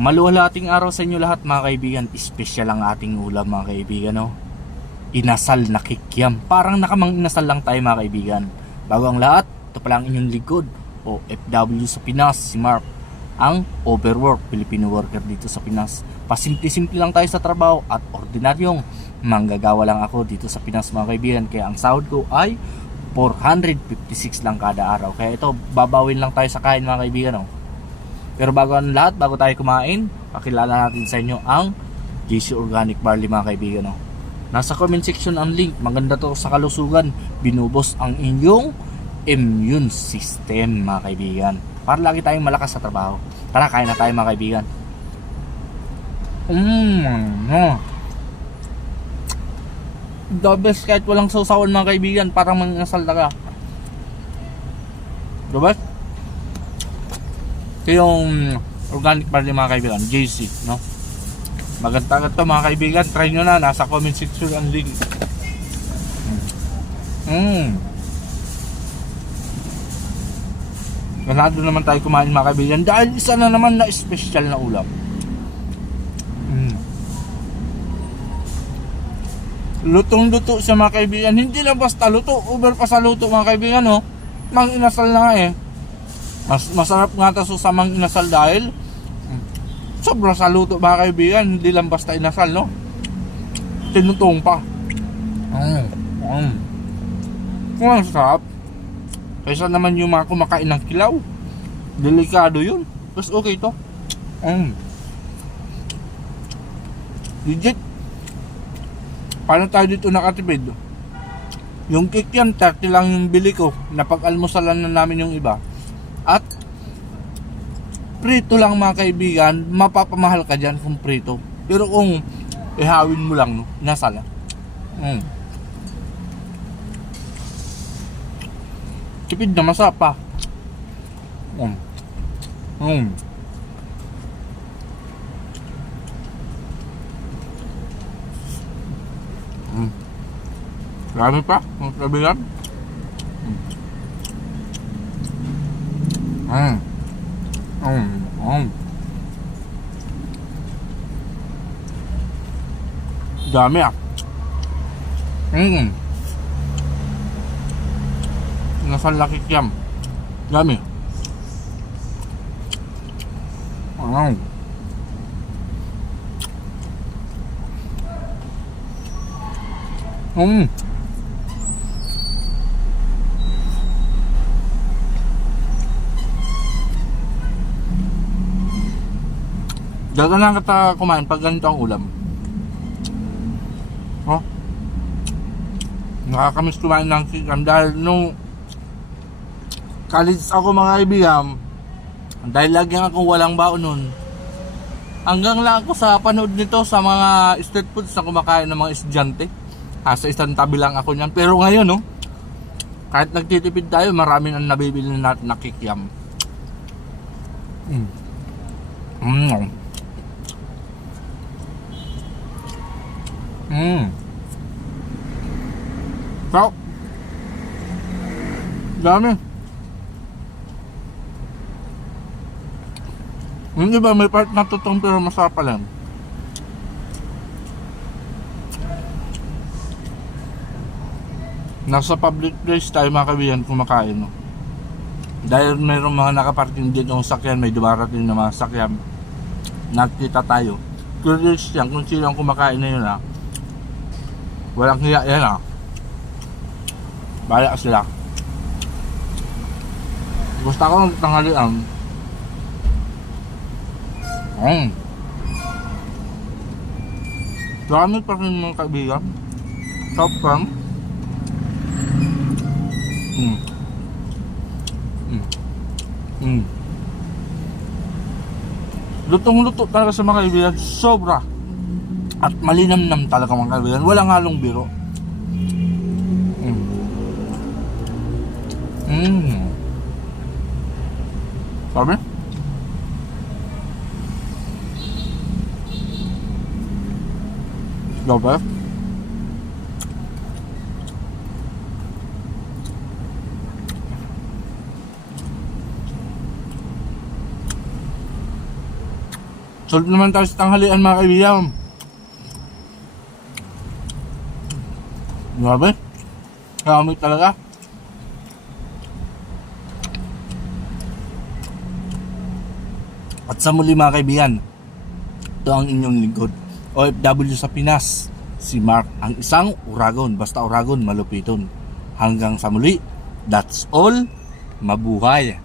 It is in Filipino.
Maluwalating araw sa inyo lahat mga kaibigan. Espesyal ang ating ulam mga kaibigan, no? Inasal na kikiam. Parang nakamang inasal lang tayo mga kaibigan. Bago ang lahat, ito pala ang inyong likod o FW sa Pinas, si Mark, ang overwork Filipino worker dito sa Pinas. Pasimple-simple lang tayo sa trabaho at ordinaryong manggagawa lang ako dito sa Pinas mga kaibigan. Kaya ang sahod ko ay 456 lang kada araw. Kaya ito, babawin lang tayo sa kain mga kaibigan, no? Pero bago ang lahat, bago tayo kumain, pakilala natin sa inyo ang JC Organic Barley mga kaibigan, no? Nasa comment section ang link. Maganda to sa kalusugan. Binubos ang inyong immune system mga kaibigan, para lagi tayong malakas sa trabaho. Tara, kain na tayo mga kaibigan. The best kahit walang sausawan mga kaibigan. Parang manginasal ka. The best. Ito yung organic barley mga kaibigan, JC, no? Maganda ito mga kaibigan. Try nyo na. Nasa comment section ang link. Ganado naman tayo kumain mga kaibigan dahil isa na naman na special na ulam. Lutong-luto siya mga kaibigan. Hindi lang basta luto, over pa sa luto mga kaibigan, no? Mang inasal na nga eh. Masarap nga ito sa mang inasal dahil sobra sa luto mga kaibigan. Hindi lang basta inasal, no? Tinutong pa. Ang sarap. Kaysa naman yung mga kumakain ng kilaw. Delikado yun. Mas okay to. Legit. Paano tayo dito nakatipid? Yung cake yan, 30 lang yung bili ko. Napag-almusalan na namin yung iba. At prito lang mga kaibigan, mapapamahal ka dyan kung prito. Pero kung ihawin mo lang, no, inasal. Tipid na masarap pa. Marami pa, mga kaibigan. Dami ah. Nasal na kikiam. Dami. Gagana kita kumain pag ganito ang ulam. Nakakamiss kumain ng kikiam dahil nung college ako mga kaibigan, dahil lagi akong walang baon nun, hanggang lang ako sa panood nito sa mga street foods na kumakain ng mga estudyante. Sa isang tabi lang ako niyan. Pero ngayon, no, kahit nagtitipid tayo, marami nang nabibili natin na kikiam. So, dami. Hindi ba may part na tutong pero masarap pa lang. Nasa public place tayo mga kaibigan kumakain, no? Dahil mayroong mga nakaparking din ng sakyan, may dumarating na mga sakyan, nakita tayo. Curious yan kung sino ang kumakain na yun, ha? Walang hiya yan, ha? Bala sila. Gusto ko ng tanghalian. Dami pa rin mga kaibigan. Top farm. Lutong-luto talaga sa mga kaibigan. Sobra. At malinamnam talaga mga kaibigan. Walang halong biro. Sabi? Sabi? Solve naman tayo sa tanghalian mga kaibigan. Grabe. Kamit talaga. At sa muli mga kaibigan, ito ang inyong lingkod, OFW sa Pinas, si Mark, ang isang uragon, basta uragon, malupiton. Hanggang sa muli, that's all, mabuhay.